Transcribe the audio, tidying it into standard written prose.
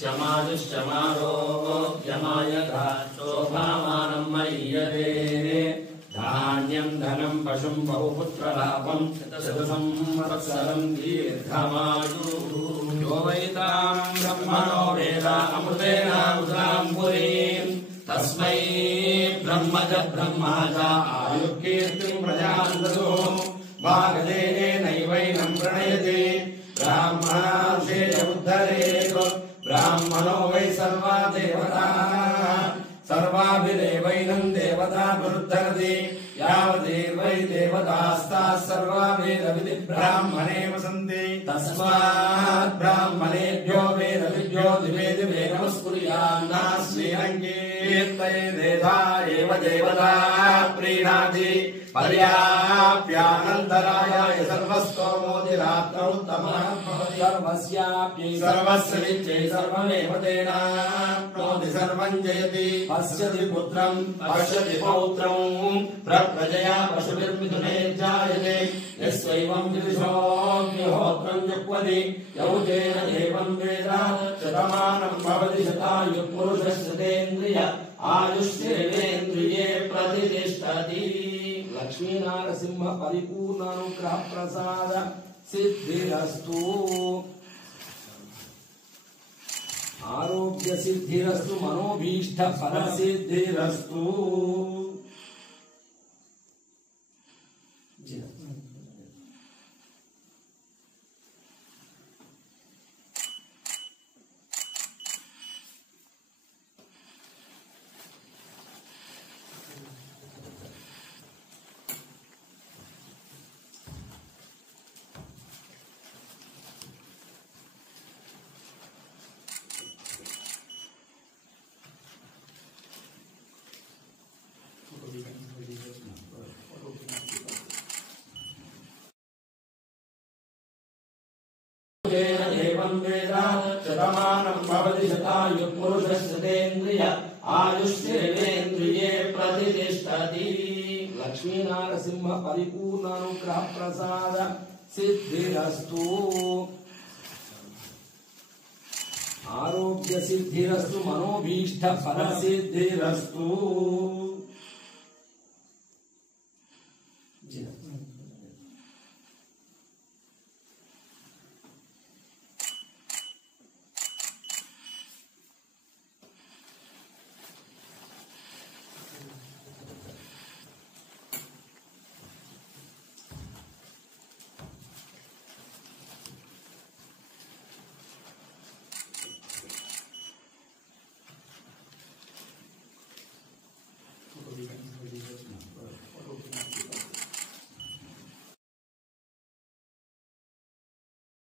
शमायुष्यमारोग्यमायधा शोभामानं मय्यते धान्यं धनं पशुं बहुपुत्रलाभं शतसंवत्सरं दीर्घमायुः यो वैतां ब्रह्मणो वेद अमृतेनामृतां पुरीं तस्मै ब्रह्मज ब्रह्मा च आयुर्कीर्तिं प्रजान्ततो भागदेनैवैनं प्रणयति ब्राह्मणार्षेय उद्धरेत् ब्राह्मणो वै सर्वा देवताः सर्वाभिरेवैनं देवताभिरुद्धरति यावदेवै देवतास्ताः सर्वा वेदविधि ब्राह्मणे वसन्ति तस्मात् ब्राह्मणेभ्यो वेदविभ्यो दिवे दिवे नमस्कुर्यान्नः श्रीरङ्कीर्तयेदेधा एव देवता प्रीणाति पर्याप्यानन्तरायाय सर्वस्तोमोदिरात्रोत्तमः सर्वस्याप्यै सर्वस्य विच्चै सर्वमेव तेनाप्नोति सर्वं जयति पश्यति पुत्रं पश्यति पौत्रं प्रजया पशुभिर्मिथुने जायते यस्वैवं विदुषोऽग्निहोत्रं जुह्वति यौतेन देवं वेद शतमानं भवति शतायुः पुरुषस्यतेन्द्रिय आयुष्येवेन्द्रिये प्रतिष्ठति लक्ष्मी नारसिंह परिपूर्ण अनुग्रह प्रसाद सिद्धिरस्तु आरोग्य सिद्धिरस्तु मनोभीष्ट फल सिद्धिरस्तु देवं वेद शतमानं भवति शतायुः पुरुषस्यतेन्द्रिय आयुष्येवेन्द्रिये प्रतिष्ठति लक्ष्मी नारसिंह परिपूर्ण अनुग्रह प्रसाद सिद्धिरस्तु आरोग्य सिद्धिरस्तु मनोभीष्ट फल सिद्धिरस्तु